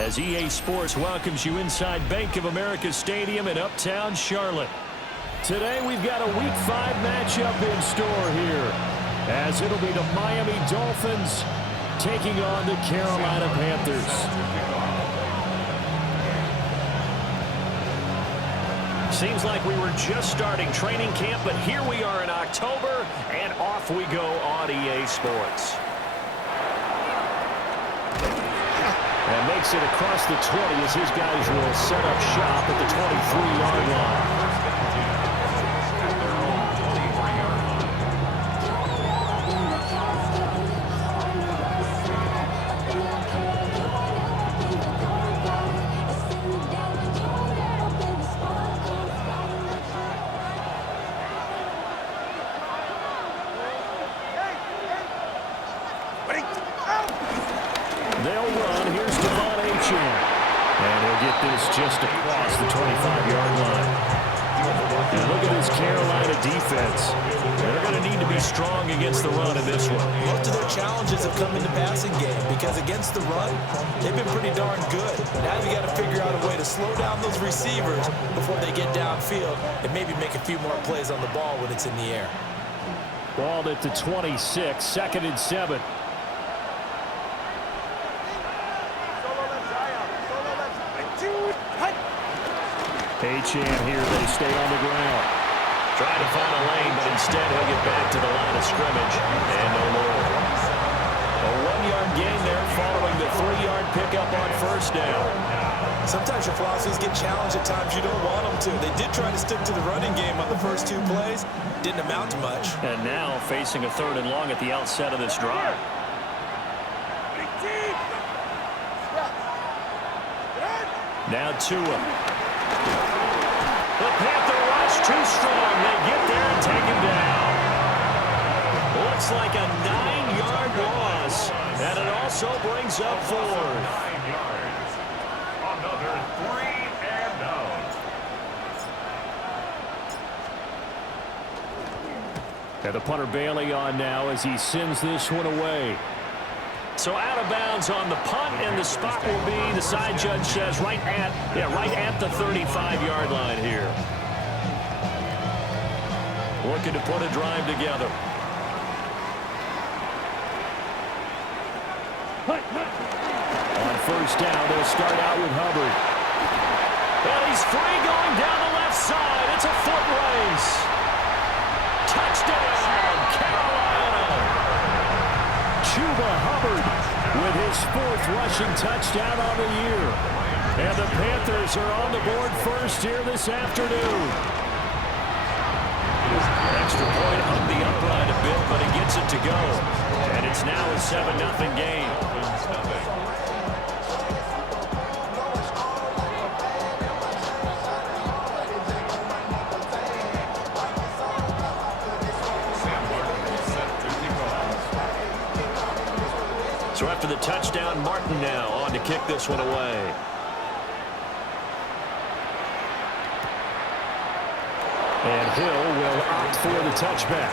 as EA Sports welcomes you inside Bank of America Stadium in Uptown Charlotte. Today we've got a Week 5 matchup in store here, as it'll be the Miami Dolphins taking on the Carolina Panthers. Seems like we were just starting training camp, but here we are in October, and off we go on EA Sports. And makes it across the 20 as his guys will set up shop at the 23-yard line. Just across the 25-yard line. And look at this Carolina defense. They're going to need to be strong against the run in this one. Most of their challenges have come in the passing game because against the run, they've been pretty darn good. Now you got to figure out a way to slow down those receivers before they get downfield and maybe make a few more plays on the ball when it's in the air. Ball at the 26, 2nd and 7. Achane here, they stay on the ground. Trying to find a lane, but instead he'll get back to the line of scrimmage. And no more. A 1-yard gain there following the 3-yard pickup on first down. Sometimes your philosophies get challenged at times you don't want them to. They did try to stick to the running game on the first 2 plays. Didn't amount to much. And now facing a 3rd and long at the outset of this drive. Now Tua. The Panther rush too strong. They get there and take him down. Looks like a 9-yard loss. And it also brings up 4th. 9 yards. Another 3 and out. And the punter Bailey on now as he sends this one away. So out of bounds on the punt, and the spot will be, the side judge says, right at the 35-yard line here. Looking to put a drive together. On first down, they'll start out with Hubbard. And he's free going down the left side. It's a foot race. Touchdown, Carolina. Chuba Hubbard with his 4th rushing touchdown on the year. And the Panthers are on the board first here this afternoon. Extra point up the upright a bit, but he gets it to go. And it's now a 7-0 game. So after the touchdown, Martin now on to kick this one away. And Hill will opt for the touchback.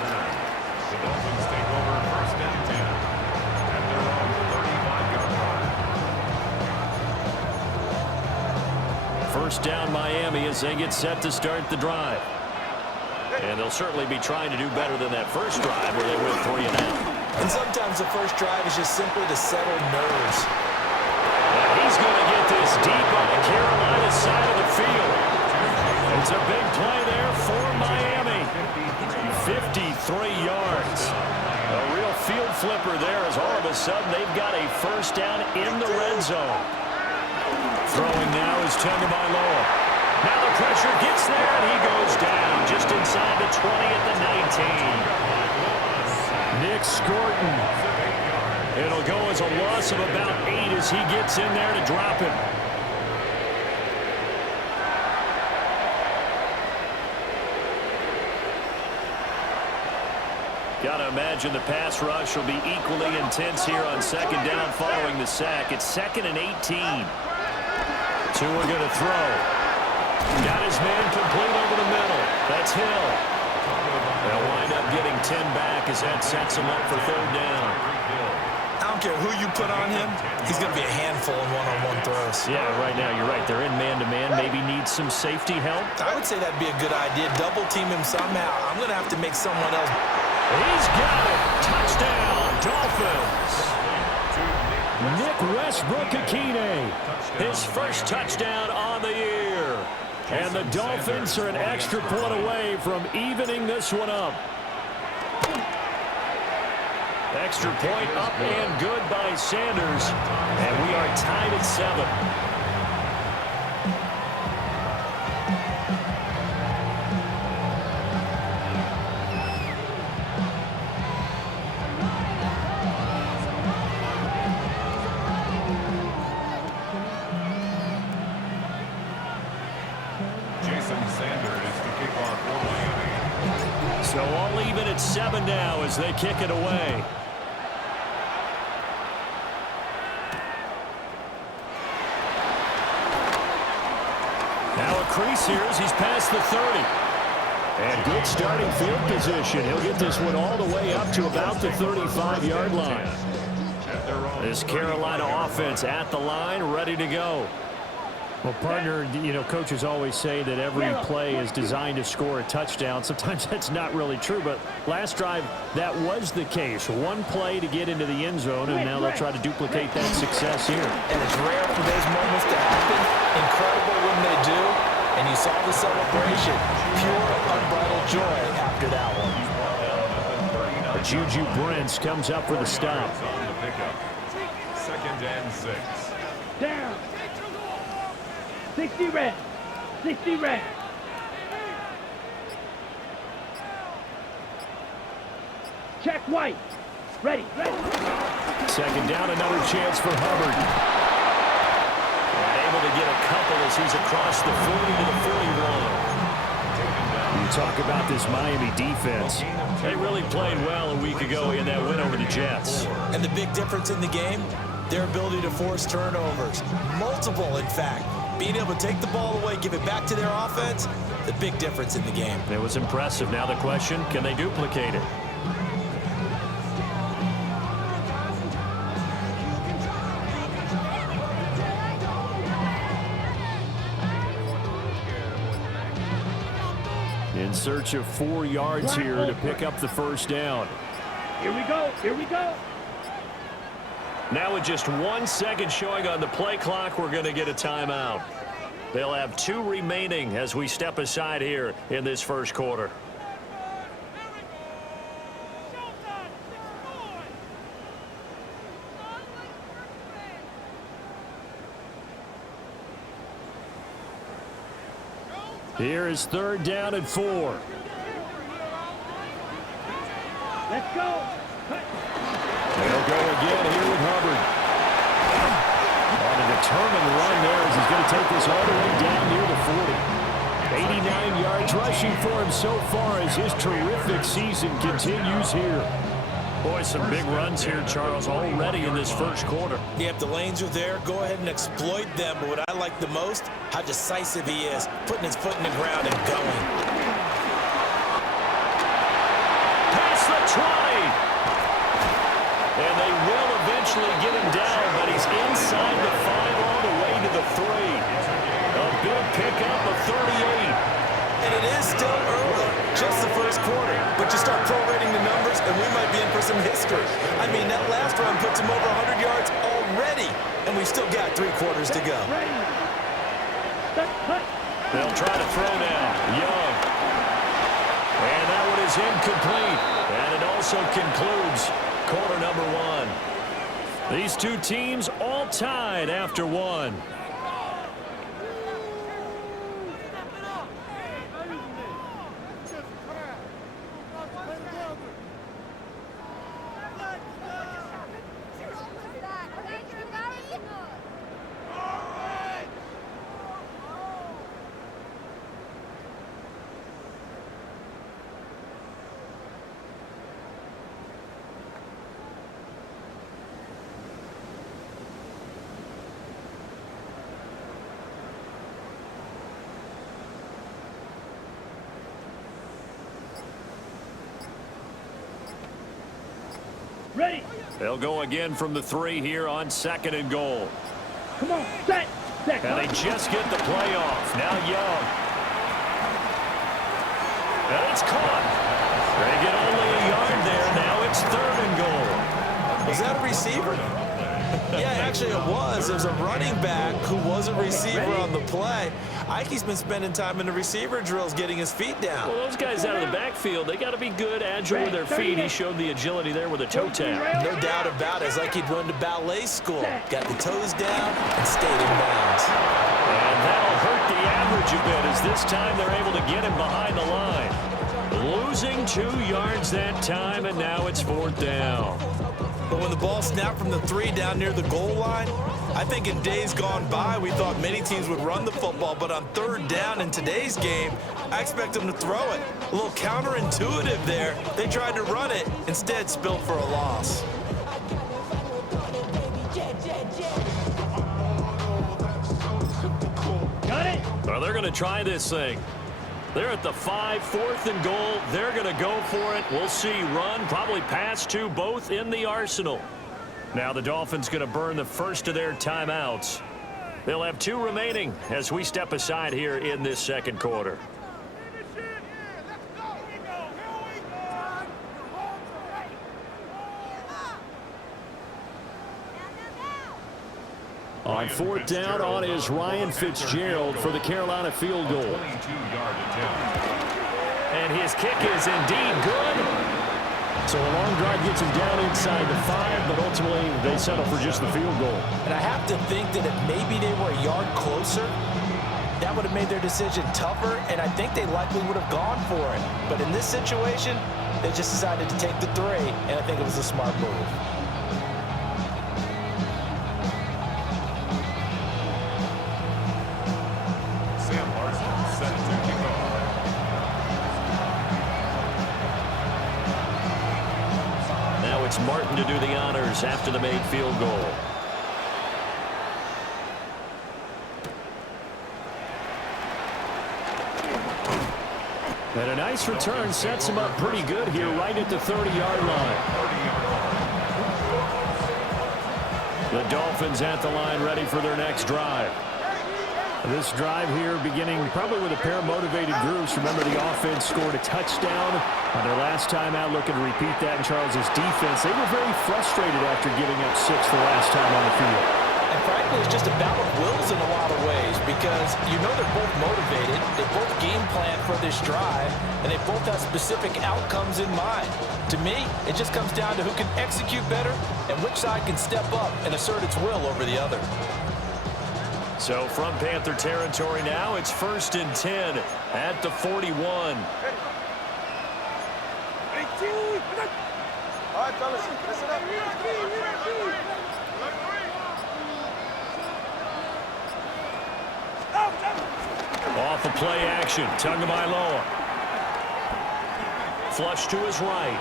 The Dolphins take over 1st and 10 at their own 35-yard line. First down Miami as they get set to start the drive. And they'll certainly be trying to do better than that first drive where they went 3 and out. And sometimes the first drive is just simply to settle nerves. And he's going to get this deep on the Carolina side of the field. It's a big play there for Miami. 53 yards. A real field flipper there as all of a sudden they've got a first down in the red zone. Throwing now is Tagovailoa. Now the pressure gets there and he goes down just inside the 20 at the 19. Nick Scorton. It'll go as a loss of about 8 as he gets in there to drop him. Got to imagine the pass rush will be equally intense here on 2nd down following the sack. It's 2nd and 18. Tua going to throw. Got his man complete over the middle. That's Hill. They'll wind up getting 10 back as that sets him up for 3rd down. How don't care who you put on him, he's going to be a handful in one-on-one throws. Yeah, right now you're right. They're in man-to-man. Maybe need some safety help. I would say that'd be a good idea. Double team him somehow. I'm going to have to make someone else. He's got it. Touchdown, Dolphins. Nick Westbrook-Akine, his first touchdown on the year. And the Dolphins are an extra point away from evening this one up. Extra point up and good by Sanders. And we are tied at 7. So all even at 7 now as they kick it away. Now a crease here as he's past the 30. And good starting field position. He'll get this one all the way up to about the 35-yard line. This Carolina offense at the line, ready to go. Well, partner, you know, coaches always say that every play is designed to score a touchdown. Sometimes that's not really true, but last drive, that was the case. One play to get into the end zone, and now they'll try to duplicate that success here. And it's rare for those moments to happen. Incredible when they do. And you saw the celebration. Pure, unbridled joy after that one. Juju Brents comes up for the stop. Second and 6. Down. 60 red. 60 red. Check white. Ready. Second down, another chance for Hubbard. And able to get a couple as he's across the 40 to the 41. You talk about this Miami defense. They really played well a week ago in that win over the Jets. And the big difference in the game, their ability to force turnovers. Multiple, in fact. Being able to take the ball away, give it back to their offense, the big difference in the game. It was impressive. Now the question, can they duplicate it? In search of 4 yards here to pick up the first down. Here we go. Here we go. Now with just 1 second showing on the play clock, we're going to get a timeout. They'll have 2 remaining as we step aside here in this first quarter. Here is 3rd down and 4. Let's go. They'll go again here with Hubbard. On a determined run there as he's going to take this all the way down near the 40. 89 yards rushing for him so far as his terrific season continues here. Boy, some big runs here, Charles, already in this first quarter. Yeah, if the lanes are there, go ahead and exploit them. But what I like the most, how decisive he is, putting his foot in the ground and going. Past the 20. And they will eventually get him down, but he's inside the 5 all the way to the 3. A big pickup of 38. And it is still early, just the first quarter. But you start prorating the numbers, and we might be in for some history. I mean, that last run puts him over 100 yards already, and we've still got 3 quarters to go. They'll try to throw now. Young. And that one is incomplete. And it also concludes quarter number 1. These 2 teams all tied after 1. Ready. They'll go again from the 3 here on 2nd and goal. Come on, set. And they just get the play off. Now Young. And it's caught. They get only a yard there. Now it's 3rd and goal. Was that a receiver? Yeah, actually it was. It was a running back who was a receiver on the play. Ike's been spending time in the receiver drills getting his feet down. Well, those guys out of the backfield, they got to be good, agile with their feet. He showed the agility there with a toe tap. No doubt about it. It's like he'd run to ballet school. Got the toes down and stayed in bounds. And that'll hurt the average a bit as this time they're able to get him behind the line. Losing 2 yards that time, and now it's 4th down. But when the ball snapped from the 3 down near the goal line, I think in days gone by, we thought many teams would run the football, but on 3rd down in today's game, I expect them to throw it. A little counterintuitive there. They tried to run it, instead spilled for a loss. Got it. Well, they're going to try this thing. They're at the 5, 4th and goal. They're going to go for it. We'll see. Run, probably pass to both in the arsenal. Now the Dolphins going to burn the first of their timeouts. They'll have 2 remaining as we step aside here in this 2nd quarter. On 4th down, on is Ryan Fitzgerald for the Carolina field goal. 22-yard attempt. And his kick is indeed good. So a long drive gets him down inside the 5, but ultimately they settle for just the field goal. And I have to think that if maybe they were a yard closer, that would have made their decision tougher, and I think they likely would have gone for it. But in this situation, they just decided to take the 3, and I think it was a smart move. It's Martin to do the honors after the made field goal. And a nice return sets him up pretty good here right at the 30-yard line. The Dolphins at the line ready for their next drive. This drive here beginning probably with a pair of motivated groups. Remember, the offense scored a touchdown on their last time out, looking to repeat that in Charles's defense. They were very frustrated after giving up 6 the last time on the field. And frankly, it's just a battle of wills in a lot of ways because you know they're both motivated, they both game plan for this drive, and they both have specific outcomes in mind. To me, it just comes down to who can execute better and which side can step up and assert its will over the other. So from Panther territory now, it's 1st and 10 at the 41. All right, fellas, listen up. Off the play action, Tagovailoa. Flush to his right.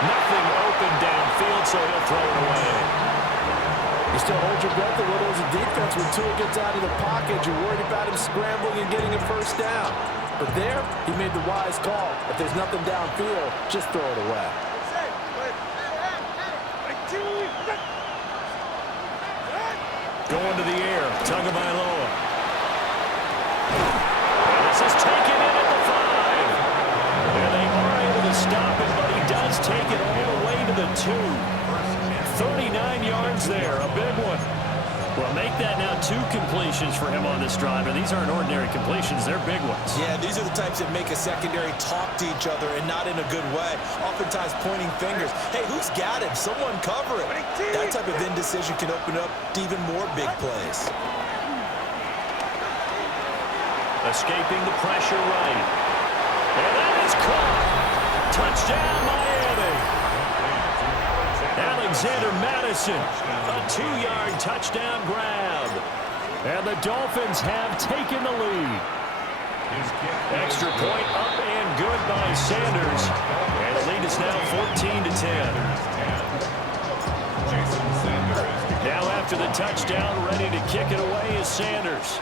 Nothing open downfield, so he'll throw it away. You still hold your breath a little as a defense when Tua gets out of the pocket. You're worried about him scrambling and getting a 1st down. But there, he made the wise call. If there's nothing downfield, just throw it away. Going to the air, Tagovailoa. This is taken in at the 5. And they are able to stop him, but he does take it all the way to the 2. 39 yards there, a big one. Well, make that now 2 completions for him on this drive. And these aren't ordinary completions, they're big ones. Yeah, these are the types that make a secondary talk to each other and not in a good way. Oftentimes pointing fingers. Hey, who's got him? Someone cover it. That type of indecision can open up to even more big plays. Escaping the pressure right. And that is caught. Touchdown, Miami. Alexander Madison, a 2-yard touchdown grab. And the Dolphins have taken the lead. Extra point up and good by Sanders. And the lead is now 14-10. Now after the touchdown, ready to kick it away is Sanders.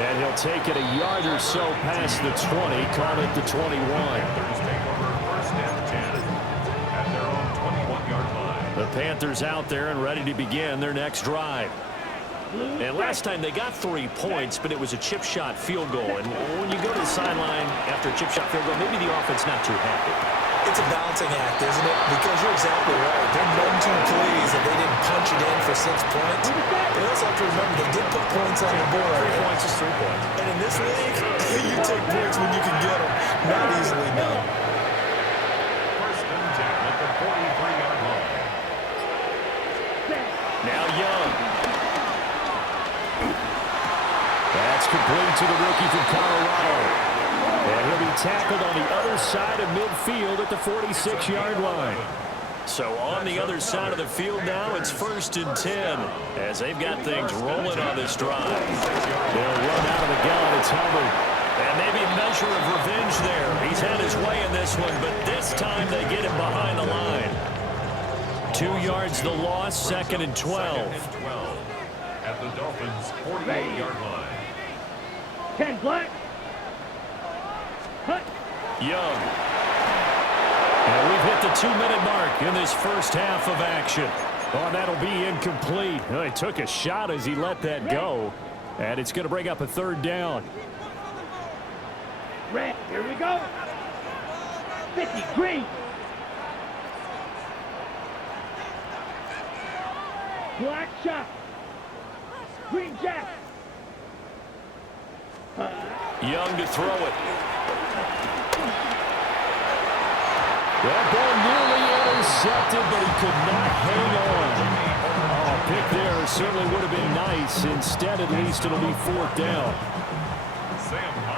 And he'll take it a yard or so past the 20, call it the 21. Panthers take over first and 10 at their own 21-yard line. The Panthers out there and ready to begin their next drive. And last time they got 3 points, but it was a chip shot field goal. And when you go to the sideline after a chip shot field goal, maybe the offense not too happy. It's a balancing act, isn't it? Because you're exactly right. They're none too pleased that they didn't punch it in for 6 points. But you also have to remember they did put points on the board. 3 points is 3 points. And in this league, you take points when you can get them. Not easily done. First and 10 at the 43-yard line. Now Young. That's complete to the rookie from Colorado. And he'll be tackled on the other side of midfield at the 46-yard line. So on the other side of the field now, it's first and 10 as they've got things rolling on this drive. They'll run out of the gun. It's Hubbard. And maybe a measure of revenge there. He's had his way in this one, but this time they get him behind the line. 2 yards the loss, second and 12. Second and 12 at the Dolphins' 48-yard line. 10 black. Hut. Young. And we've hit the 2-minute mark in this first half of action. Oh, that'll be incomplete. Well, he took a shot as he let that go. And it's going to bring up a third down. Red. Here we go. 50. Green. Black shot. Green jack. Young to throw it. That ball nearly intercepted, but he could not hang on. Oh, pick there certainly would have been nice. Instead, at least, it'll be fourth down.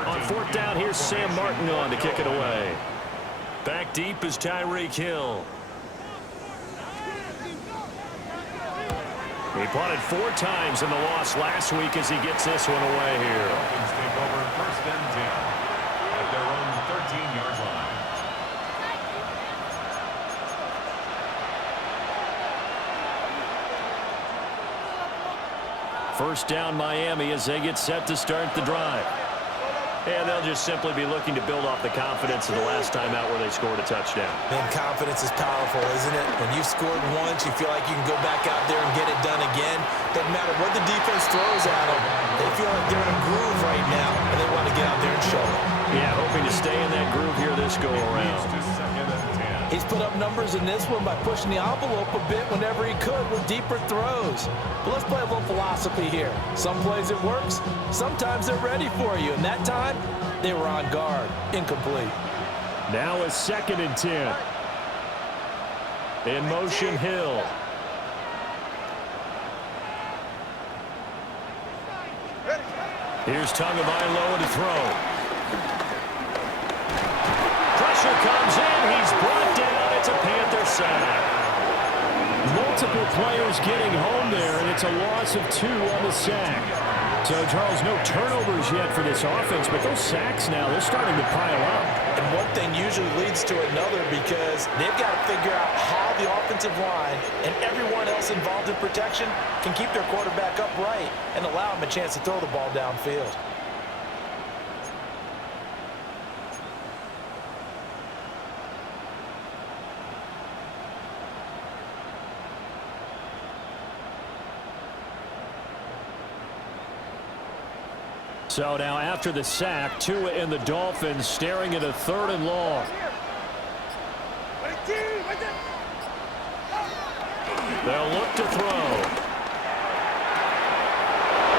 On fourth down, here's Sam Martin on to kick it away. Back deep is Tyreek Hill. He punted 4 times in the loss last week as he gets this one away here. Dolphins take over first and 10 at their own 13-yard line. First down Miami as they get set to start the drive. And they'll just simply be looking to build off the confidence of the last time out where they scored a touchdown. And confidence is powerful, isn't it? When you've scored once, you feel like you can go back out there and get it done again. Doesn't matter what the defense throws at them. They feel like they're in a groove right now, and they want to get out there and show it. Yeah, hoping to stay in that groove here this go-around. Second and 10. He's put up numbers in this one by pushing the envelope a bit whenever he could with deeper throws. But let's play a little philosophy here. Some plays it works, sometimes they're ready for you. And that time, they were on guard. Incomplete. Now a second and 10. In motion, Hill. Here's Tagovailoa to throw. Pressure comes in. He's brought down. It's a Panther sack. Multiple players getting home there, and it's a loss of 2 on the sack. So, Charles, no turnovers yet for this offense, but those sacks now, they're starting to pile up. And one thing usually leads to another because they've got to figure out how the offensive line and everyone else involved in protection can keep their quarterback upright and allow him a chance to throw the ball downfield. So now after the sack, Tua and the Dolphins staring at a 3rd and long. They'll look to throw.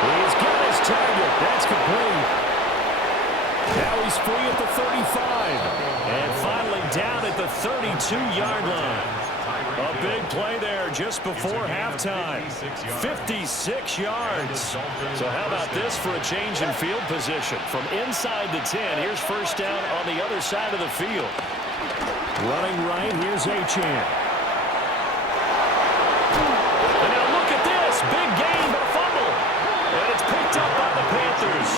He's got his target. That's complete. Now he's free at the 35. And finally down at the 32-yard line. A big play there just before halftime. 56 yards. So how about this for a change in field position? From inside the 10, here's first down on the other side of the field. Running right, here's Achane. And now look at this. Big gain, but a fumble. And it's picked up by the Panthers.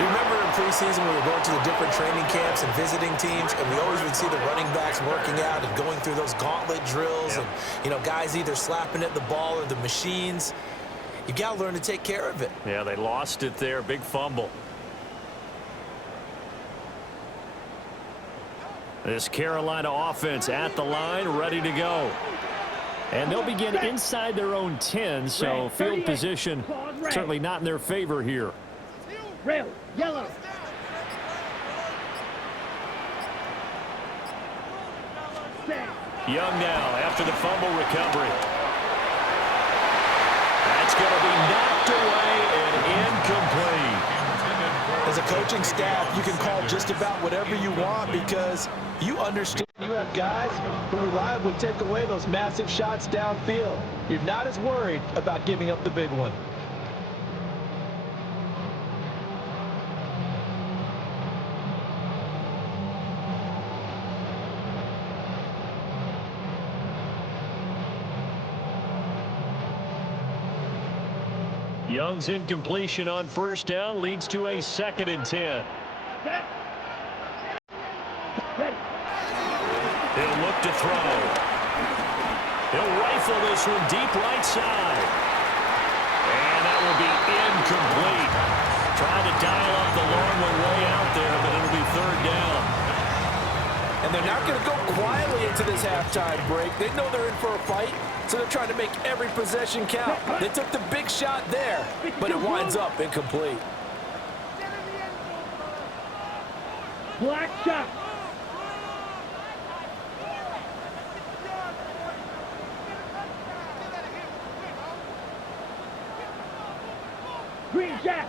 You remember in preseason we were going to the different training camps and visiting teams, and we always would see the running backs working out and going through those gauntlet drills, and guys either slapping at the ball or the machines. You got to learn to take care of it. Yeah, they lost it there. Big fumble. This Carolina offense at the line, ready to go. And they'll begin inside their own 10, so field position certainly not in their favor here. Red, yellow. Young now after the fumble recovery. That's going to be knocked away and incomplete. As a coaching staff, you can call just about whatever you want because you understand you have guys who reliably take away those massive shots downfield. You're not as worried about giving up the big one. Young's incompletion on first down leads to a 2nd and 10. He'll look to throw. He'll rifle this one deep right side. And that will be incomplete. Trying to dial up the long one way out there, but it'll be 3rd down. And they're not going to go quietly into this halftime break. They know they're in for a fight, so they're trying to make every possession count. They took the big shot there, but it winds up incomplete. Black shot. Green shot.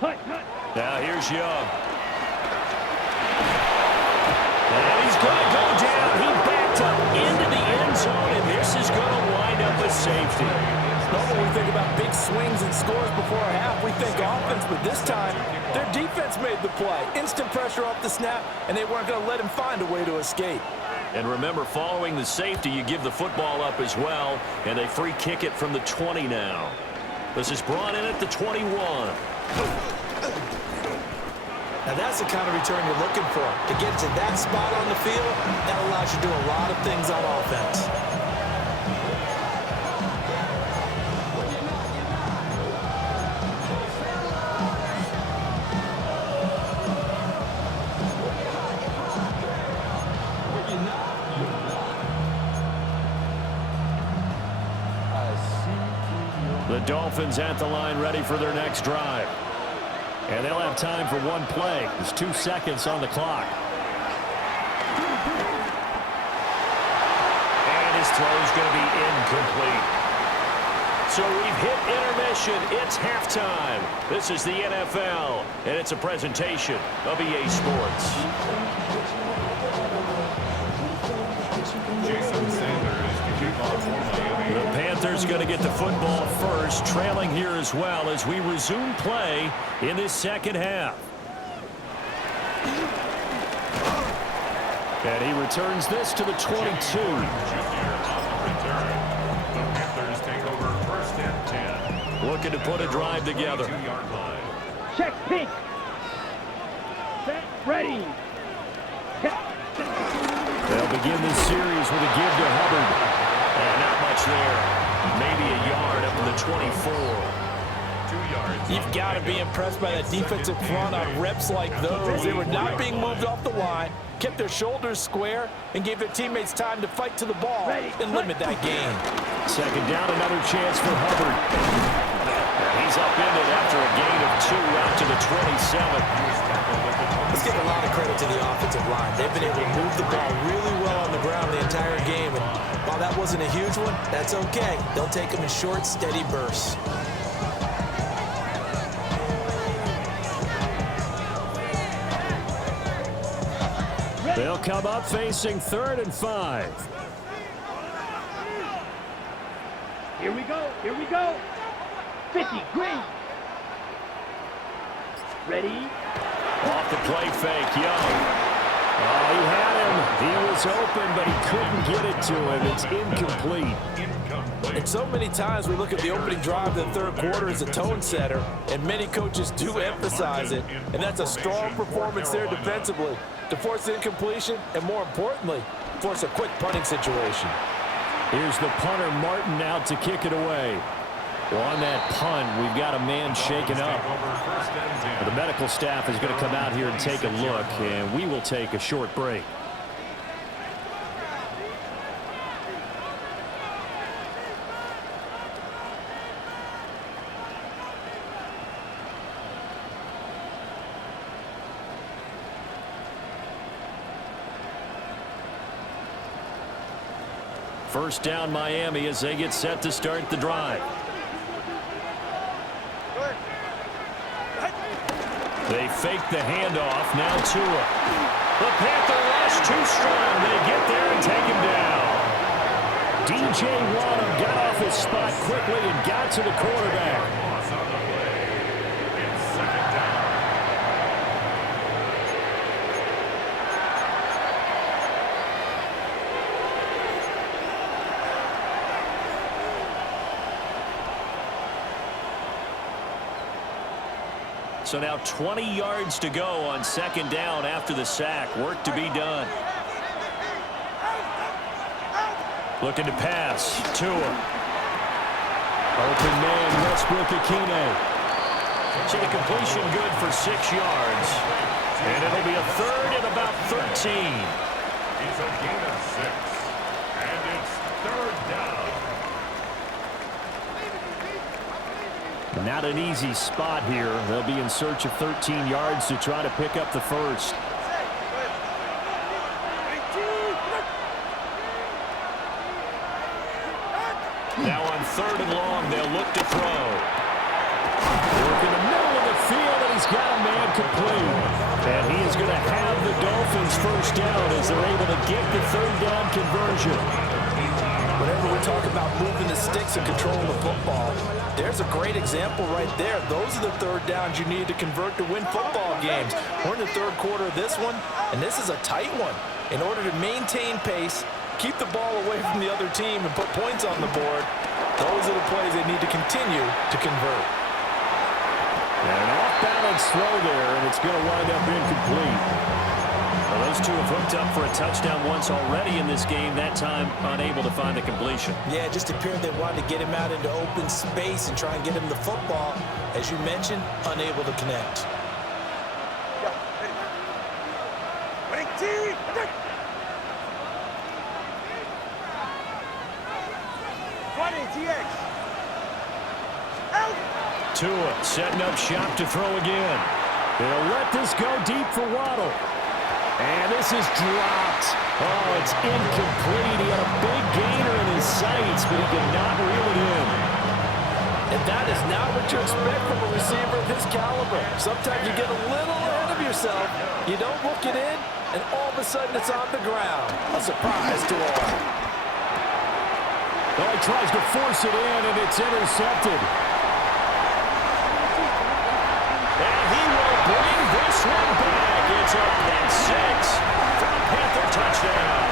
Hut, hut. Now here's Young. And he's going to go down. He backed up into the end zone, and this is going to wind up a safety. Normally we think about big swings and scores before a half. We think offense, but this time their defense made the play. Instant pressure off the snap, and they weren't going to let him find a way to escape. And remember, following the safety, you give the football up as well, and they free kick it from the 20 now. This is brought in at the 21. Now that's the kind of return you're looking for. To get to that spot on the field, that allows you to do a lot of things on offense. The Dolphins at the line ready for their next drive. And they'll have time for one play. There's 2 seconds on the clock. And his throw is going to be incomplete. So we've hit intermission. It's halftime. This is the NFL, and it's a presentation of EA Sports. The Panthers going to get the football first, trailing here as well as we resume play in this second half. And he returns this to the 22. Looking to put a drive together. Check pink. Set, ready. They'll begin this series with a give to Hubbard. And not much there. Maybe a yard up to the 24. 2 yards. You've got to be impressed by that defensive front on reps like those. They were not being moved off the line, kept their shoulders square, and gave their teammates time to fight to the ball and limit that gain. Second down, another chance for Hubbard. He's upended after a gain of 2 out to the 27. Let's give a lot of credit to the offensive line. They've been able to move the ball really well on the ground the entire game. And while that wasn't a huge one, that's okay. They'll take them in short, steady bursts. They'll come up facing 3rd and 5. Here we go. Here we go. 50, green. Ready. Off the play fake, Young. Oh, he had him. He was open, but he couldn't get it to him. It's incomplete. And so many times we look at the opening drive of the third quarter as a tone setter, and many coaches do emphasize it. And that's a strong performance there defensively to force the incompletion and, more importantly, force a quick punting situation. Here's the punter, Martin, out to kick it away. Well, on that punt, we've got a man shaken up. The medical staff is going to come out here and take a look, and we will take a short break. First down, Miami, as they get set to start the drive. They fake the handoff. Now Tua. The Panther rush too strong. They get there and take him down. DJ Waddle got off his spot quickly and got to the quarterback. So now 20 yards to go on second down after the sack. Work to be done. Looking to pass. Tua. Open man, Westbrook-Ikhine. So the completion good for 6 yards. And it'll be a third and about 13. It's a gain of 6. And it's third down. Not an easy spot here. They'll be in search of 13 yards to try to pick up the first. Now on third and long, they'll look to throw. Work in the middle of the field, and he's got a man complete. And he is going to have the Dolphins first down as they're able to get the third down conversion. Whenever we talk about moving the sticks and controlling the football, there's a great example right there. Those are the third downs you need to convert to win football games. We're in the third quarter of this one, and this is a tight one. In order to maintain pace, keep the ball away from the other team, and put points on the board, those are the plays they need to continue to convert. And an off-balance throw there, and it's going to wind up incomplete. Well, those two have hooked up for a touchdown once already in this game, that time unable to find the completion. Yeah, it just appeared they wanted to get him out into open space and try and get him the football. As you mentioned, unable to connect. Tua setting up shop to throw again. They'll let this go deep for Waddle. And this is dropped. Oh, it's incomplete. He had a big gainer in his sights, but he could not reel it in. And that is not what you expect from a receiver of his caliber. Sometimes you get a little ahead of yourself. You don't look it in, and all of a sudden it's on the ground. A surprise to all. Well, he tries to force it in, and it's intercepted. And he will bring this one back. It's a pick six for the Panther touchdown.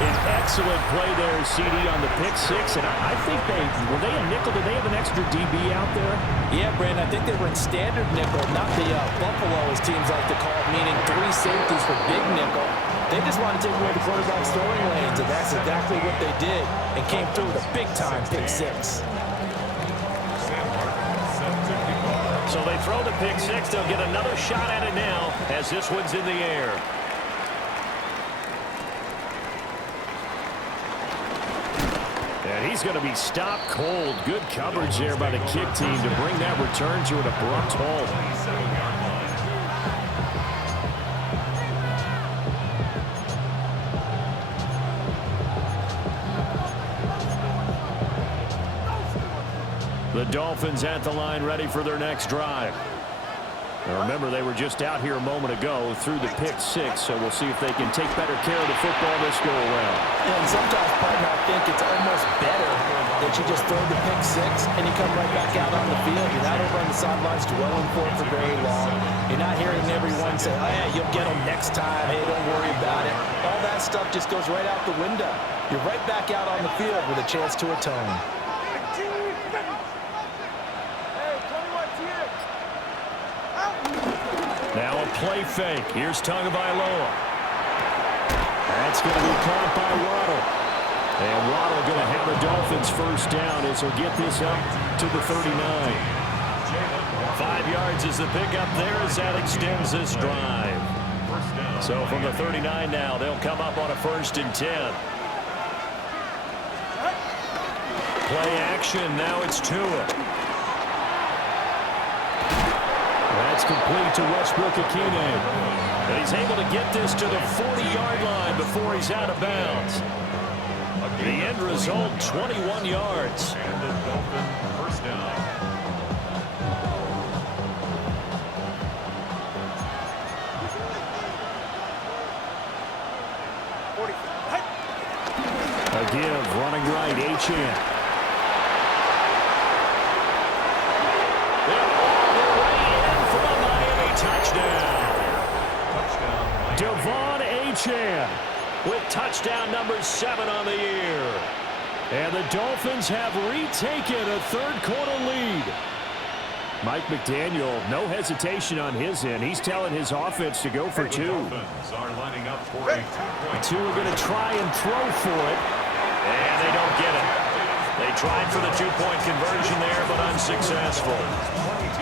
An excellent play there, CD, on the pick six. And I think were they a nickel? Did they have an extra DB out there? Yeah, Brandon, I think they were in standard nickel, not the Buffalo, as teams like to call it, meaning 3 safeties for big nickel. They just wanted to take away the quarterback's throwing lanes, and that's exactly what they did, and came through with a big-time pick six. So they throw the pick six. They'll get another shot at it now as this one's in the air. And he's going to be stopped cold. Good coverage there by the kick team to bring that return to an abrupt halt. The Dolphins at the line, ready for their next drive. Now remember, they were just out here a moment ago through the pick six, so we'll see if they can take better care of the football this go-around. And sometimes, partner, I think it's almost better that you just throw the pick six and you come right back out on the field. You're not over on the sidelines dwelling for it for very long. You're not hearing everyone say, oh, yeah, you'll get them next time. Hey, don't worry about it. All that stuff just goes right out the window. You're right back out on the field with a chance to atone. Now a play fake. Here's Tagovailoa. That's going to be caught by Waddle. And Waddle going to have the Dolphins first down as he'll get this up to the 39. 5 yards is the pickup there as that extends this drive. So from the 39 now, they'll come up on a 1st and 10. Play action. Now it's Tua. That's complete to Westbrook-Ikhine. And he's able to get this to the 40-yard line before he's out of bounds. The end result, 21 yards. And the Dolphins first down. A give, running right, Achane. Touchdown. Devon Achane with touchdown number 7 on the year. And the Dolphins have retaken a third-quarter lead. Mike McDaniel, no hesitation on his end. He's telling his offense to go for 2. Dolphins are lining up for a 2-point. 2 are going to try and throw for it. And they don't get it. They tried for the 2-point conversion there, but unsuccessful. 22.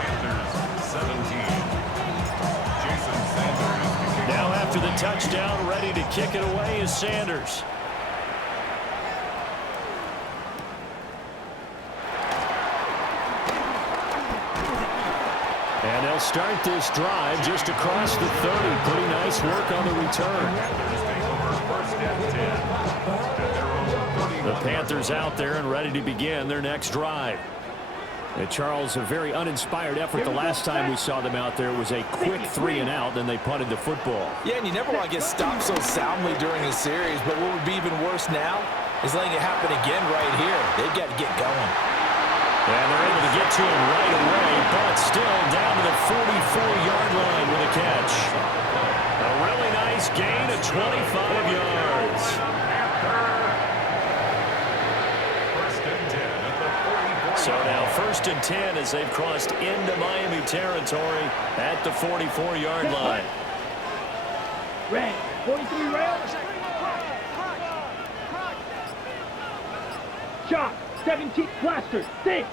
Panthers 17. Jason Sanders kicking. Now after the touchdown, ready to kick it away is Sanders. And they'll start this drive just across the 30. Pretty nice work on the return. Panthers take over 1st and 10. At their own 31. The Panthers out there and ready to begin their next drive. And Charles, a very uninspired effort. The last time we saw them out there was a quick 3-and-out, then they punted the football. Yeah, and you never want to get stopped so soundly during a series, but what would be even worse now is letting it happen again right here. They've got to get going. And they're able to get to him right away, but still down to the 44-yard line with a catch. A really nice gain of 25 yards. So now 1st and 10 as they've crossed into Miami territory at the 44-yard line. Red, 43 rail. Shot, 17 blaster, 6.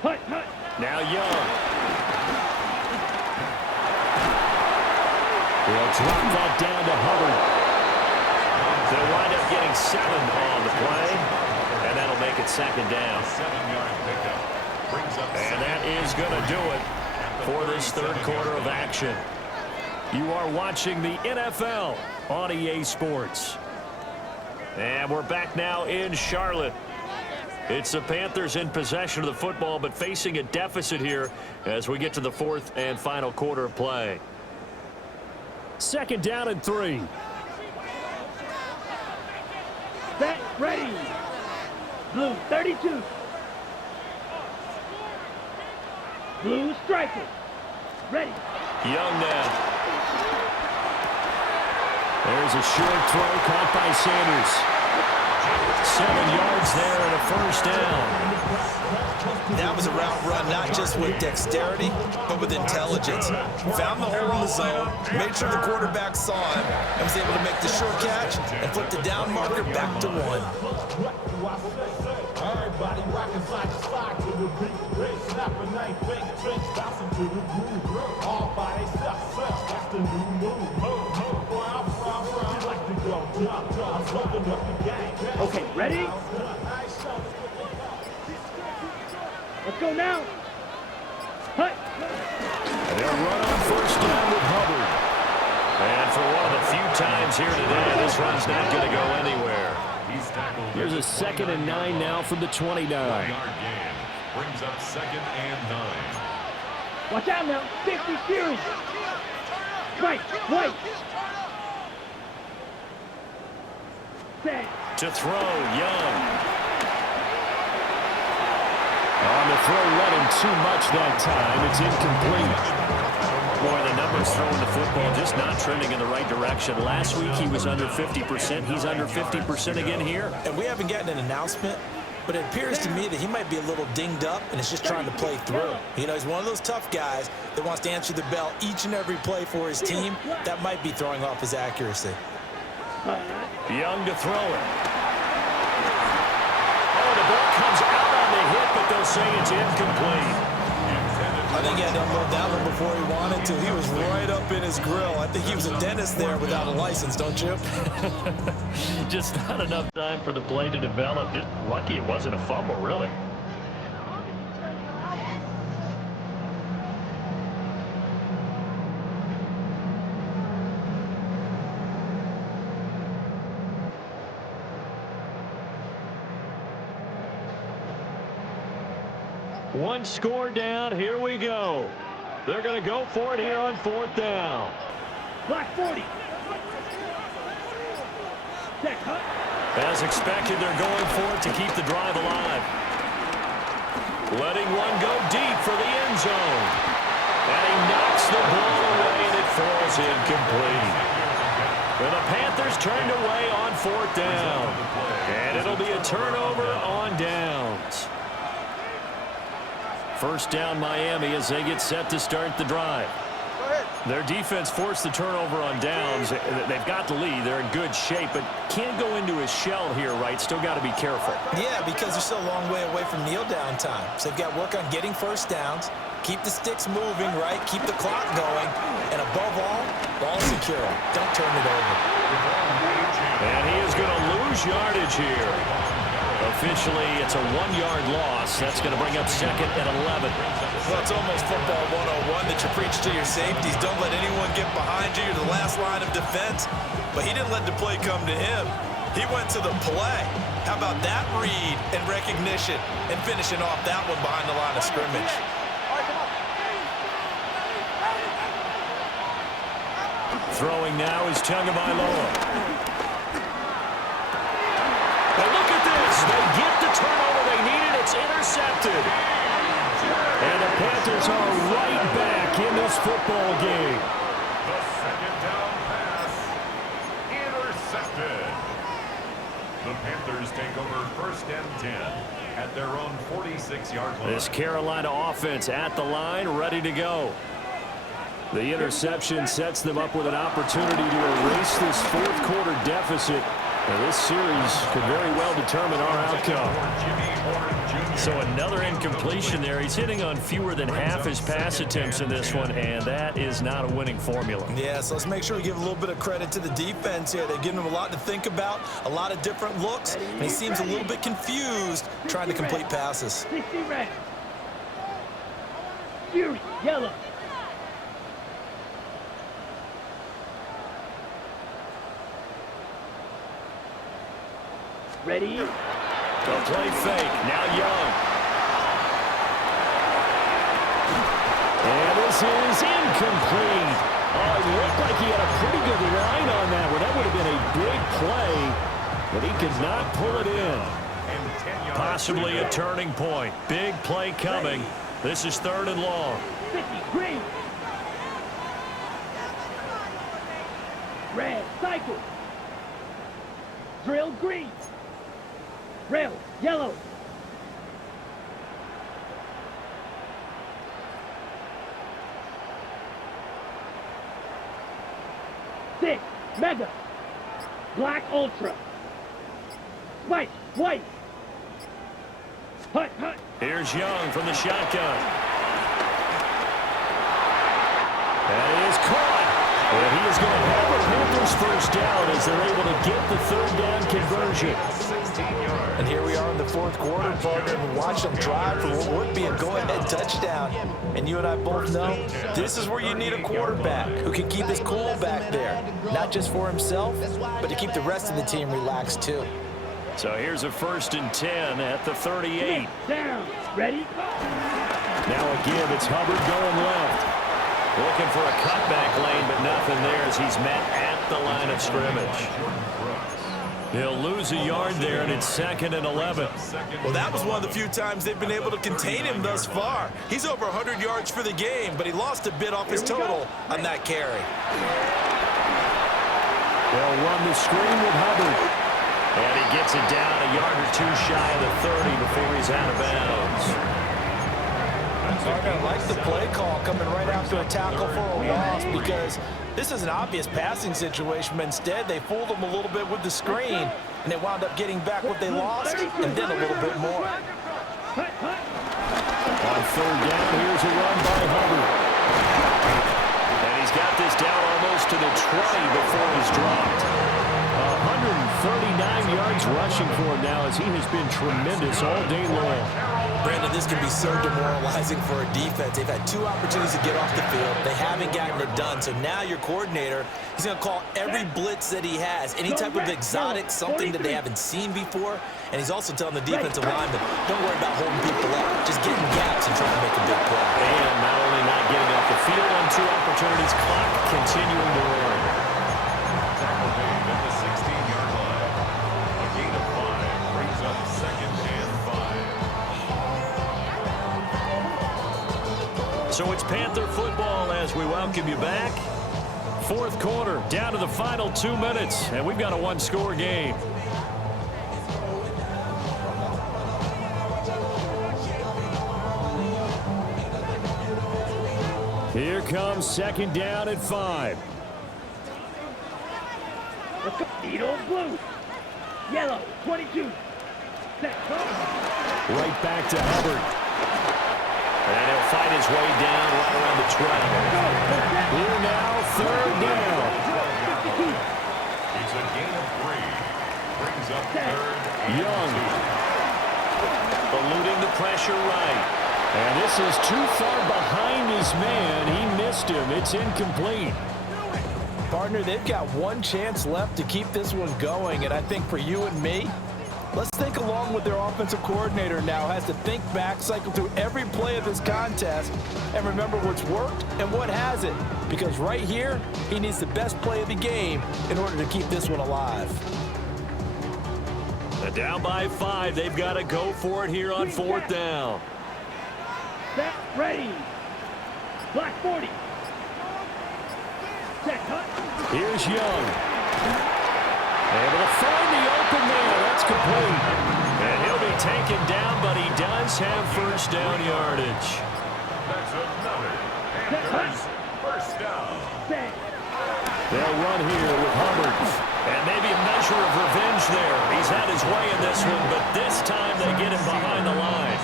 Hut, hut. Now Young. They'll drop that down to Hubbard. They'll wind up getting 7 on the play, and that'll make it 2nd down. 7-yard pickup. Brings up And that is going to do it for this 3rd quarter of action. You are watching the NFL on EA Sports. And we're back now in Charlotte. It's the Panthers in possession of the football, but facing a deficit here as we get to the 4th and final quarter of play. 2nd down and 3. Set, ready. Blue, 32. Blue striker. Ready. Young now. There's a short throw caught by Sanders. 7 yards there and a 1st down. That was a route run not just with dexterity, but with intelligence. Found the hole in the zone, made sure the quarterback saw him, and was able to make the short catch and flip the down marker back to 1. Everybody rockin' side to side to the beat. They snapping, ain't fake tricks, bouncing to the groove. All by themselves, that's the new move. Boy, I'm from, like to go jump. I'm smoking up the game. Okay, ready? Let's go now. Hut. They'll run on 1st down with Hubbard. And for one of the few times here today, this run's not going to go anywhere. He's tackled. Here's a 2nd and 9 now from the 29. 1-yard gain. Brings up 2nd and 9. Watch out now. 50 series. Right, right. Set. To throw, Young. On the throw, running too much that time. It's incomplete. Boy, the numbers throwing the football just not trending in the right direction. Last week he was under 50%. He's under 50% again here. And we haven't gotten an announcement, but it appears to me that he might be a little dinged up and is just trying to play through. You know, he's one of those tough guys that wants to answer the bell each and every play for his team. That might be throwing off his accuracy. Young to throw it. Oh, the ball comes out on the hit, but they'll say it's incomplete. I think he had to unload that one before he wanted to. He was right up in his grill. I think he was a dentist there without a license, don't you? Just not enough time for the play to develop. Just lucky it wasn't a fumble, really. One score down. Here we go. They're going to go for it here on 4th down. Black 40. Check, huh? As expected, they're going for it to keep the drive alive. Letting one go deep for the end zone. And he knocks the ball away, and it falls incomplete. And the Panthers turned away on 4th down. And it'll be a turnover on downs. First down Miami as they get set to start the drive. Their defense forced the turnover on downs. They've got the lead. They're in good shape, but can't go into a shell here, right? Still got to be careful. Yeah, because they're still a long way away from kneel down time. So they've got work on getting first downs, keep the sticks moving, right? Keep the clock going, and above all, ball secure. Don't turn it over. And he is going to lose yardage here. Officially, it's a 1-yard loss. That's going to bring up 2nd and 11. Well, it's almost football 101 that you preach to your safeties. Don't let anyone get behind you. You're the last line of defense. But he didn't let the play come to him. He went to the play. How about that read and recognition and finishing off that one behind the line of scrimmage? Throwing now is Tagovailoa. But look at this. They get the turnover they needed. It's intercepted. And the Panthers are right back in this football game. The second down pass intercepted. The Panthers take over 1st and 10 at their own 46-yard line. This Carolina offense at the line, ready to go. The interception sets them up with an opportunity to erase this 4th quarter deficit. And this series could very well determine our outcome. So another incompletion there. He's hitting on fewer than half his pass attempts in this one, and that is not a winning formula. Yeah, so let's make sure we give a little bit of credit to the defense here. They're giving him a lot to think about, a lot of different looks, and he seems a little bit confused trying to complete passes. 60 red. Fury, yellow. Ready? The play fake. Now Young. And this is incomplete. Oh, it looked like he had a pretty good line on that one. That would have been a big play, but he could not pull it in. Possibly a turning point. Big play coming. This is 3rd and long. 50, green. Red, cycle. Drill, green. Rail, yellow. Six, mega. Black, ultra. White, white. Hut, hut. Here's Young from the shotgun. That is caught. And he is going to have the Panthers first down as they're able to get the 3rd down conversion. And here we are in the 4th quarter, partner, and watch them drive for what would be a go-ahead touchdown. And you and I both know this is where you need a quarterback who can keep his cool back there, not just for himself, but to keep the rest of the team relaxed too. So here's a 1st and 10 at the 38. Down. Ready? Now a give. It's Hubbard going left. Looking for a cutback lane, but nothing there as he's met at the line of scrimmage. He'll lose a yard there, and it's 2nd and 11. Well, that was one of the few times they've been able to contain him thus far. He's over 100 yards for the game, but he lost a bit off his total on that carry. They'll run the screen with Hubbard. And he gets it down a yard or two shy of the 30 before he's out of bounds. I like the play call coming right after a tackle for a loss, because this is an obvious passing situation, but instead they fooled him a little bit with the screen, and they wound up getting back what they lost and then a little bit more. On third down, here's a run by Hubbard. And he's got this down almost to the 20 before he's dropped. 139 yards rushing for him now, as he has been tremendous all day long. Brandon, this can be so demoralizing for a defense. They've had 2 opportunities to get off the field. They haven't gotten it done. So now your coordinator, he's going to call every blitz that he has, any type of exotic, something that they haven't seen before. And he's also telling the defensive lineman, don't worry about holding people up. Just get in gaps and try to make a big play. And not only not getting off the field on 2 opportunities, clock continuing to run. Tackle made at the 16-yard line. A gain of 5 brings up 2nd and 5. So it's Panther football as we welcome you back. 4th quarter, down to the final 2 minutes, and we've got a 1-score game. Here comes 2nd down at 5. Let's go. Edo blue. Yellow, 22. Set, go. Right back to Hubbard. And he'll fight his way down right around the 12. Here now, 3rd down. It's a gain of 3. Brings up 3rd and Young. 2. Eluding the pressure right. And this is too far behind his man. He missed him. It's incomplete. Partner, they've got 1 chance left to keep this one going, and I think for you and me, let's think along with their offensive coordinator now. Has to think back, cycle through every play of this contest, and remember what's worked and what hasn't. Because right here, he needs the best play of the game in order to keep this one alive. And down by 5. They've got to go for it here on 4th down. Set, ready. Black 40. Set, cut. Here's Young. Able to find the open man. That's complete. And he'll be taken down, but he does have 1st down yardage. That's another Panthers 1st down. Set. They'll run here with Hubbard. And maybe a measure of revenge there. He's had his way in this one, but this time they get him behind the line.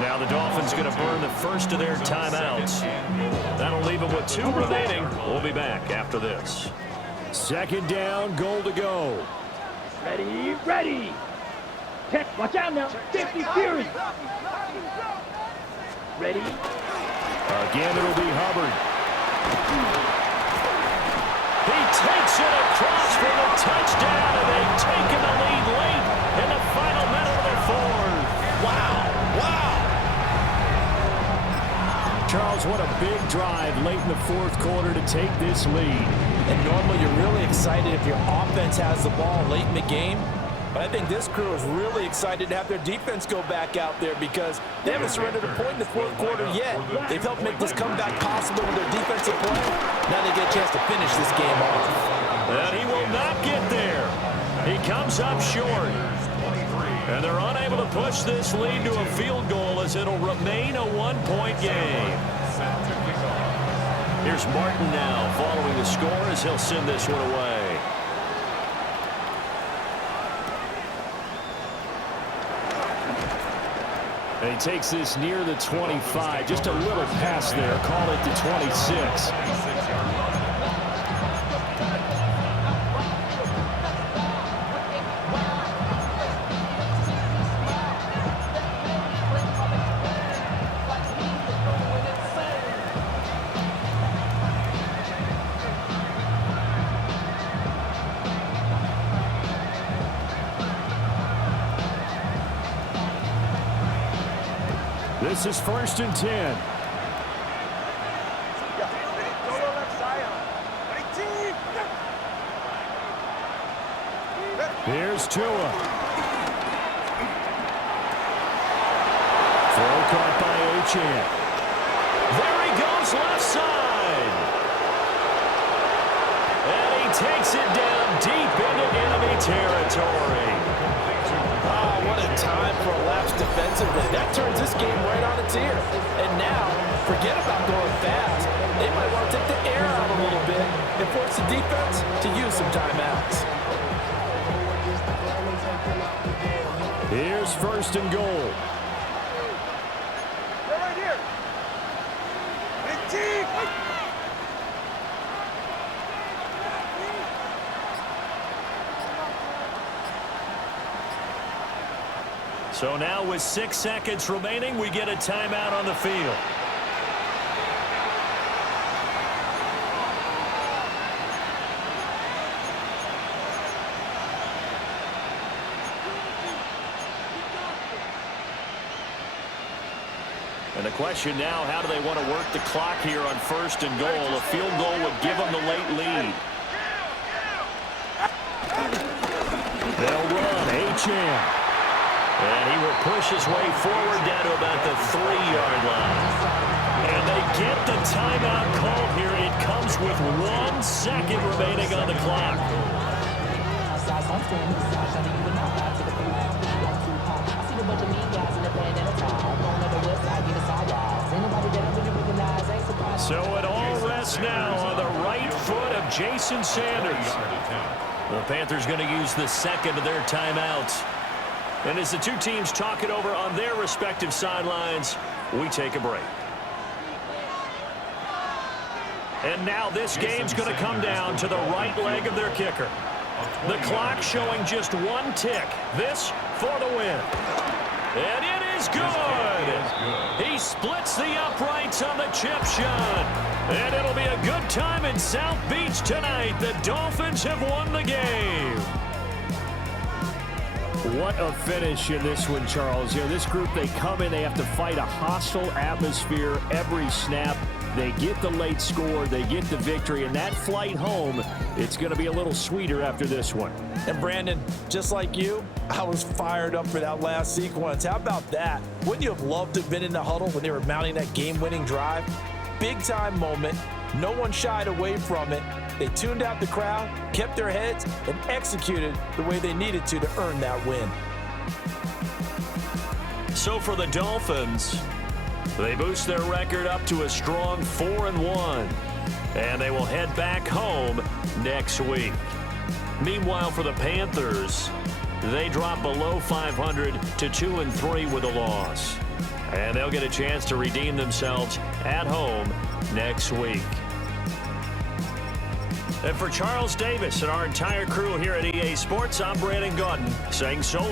Now the Dolphins going to burn the first of their timeouts. That'll leave them with 2 remaining. We'll be back after this. 2nd down, goal to go. Ready, ready. Tech, watch out now. 50 Fury. Ready. Again, it'll be Hubbard. He takes it across for the touchdown, and they've taken the lead late in the final minute of the 4th. Wow, wow. Charles, what a big drive late in the 4th quarter to take this lead. And normally you're really excited if your offense has the ball late in the game. But I think this crew is really excited to have their defense go back out there, because they haven't surrendered a point in the 4th quarter yet. They've helped make this comeback possible with their defensive play. Now they get a chance to finish this game off. And he will not get there. He comes up short. And they're unable to push this lead to a field goal, as it'll remain a 1-point game. Here's Martin now following the score as he'll send this one away. And he takes this near the 25. Just a little pass there. Call it the 26. This is 1st and 10. Here's Tua. Throw caught by Achane. There he goes left side. And he takes it down deep into enemy territory. territory. Oh, what a time for a lapse defensively. That turns this game right on its ear. And now, forget about going fast. They might want to take the air out a little bit and force the defense to use some timeouts. Here's first and goal. Right here. Big team. So now with 6 seconds remaining, we get a timeout on the field. And the question now, how do they want to work the clock here on first and goal? A field goal would give them the late lead. They'll run. Achane. And he will push his way forward down to about the 3-yard line. And they get the timeout called here. It comes with 1 second remaining on the clock. So it all rests now on the right foot of Jason Sanders. The Panthers going to use the second of their timeouts. And as the two teams talk it over on their respective sidelines, we take a break. And now this game's going to come down to the right leg of their kicker. The clock showing just 1 tick. This for the win. And it is good. He splits the uprights on the chip shot. And it'll be a good time in South Beach tonight. The Dolphins have won the game. What a finish in this one, Charles. You know, this group, they come in, they have to fight a hostile atmosphere every snap. They get the late score, they get the victory, and that flight home, it's going to be a little sweeter after this one. And Brandon, just like you, I was fired up for that last sequence. How about that? Wouldn't you have loved to have been in the huddle when they were mounting that game-winning drive? Big-time moment. No one shied away from it. They tuned out the crowd, kept their heads, and executed the way they needed to earn that win. So for the Dolphins, they boost their record up to a strong 4-1, and they will head back home next week. Meanwhile, for the Panthers, they drop below 500 to 2-3 with a loss, and they'll get a chance to redeem themselves at home next week. And for Charles Davis and our entire crew here at EA Sports, I'm Brandon Gaudin saying so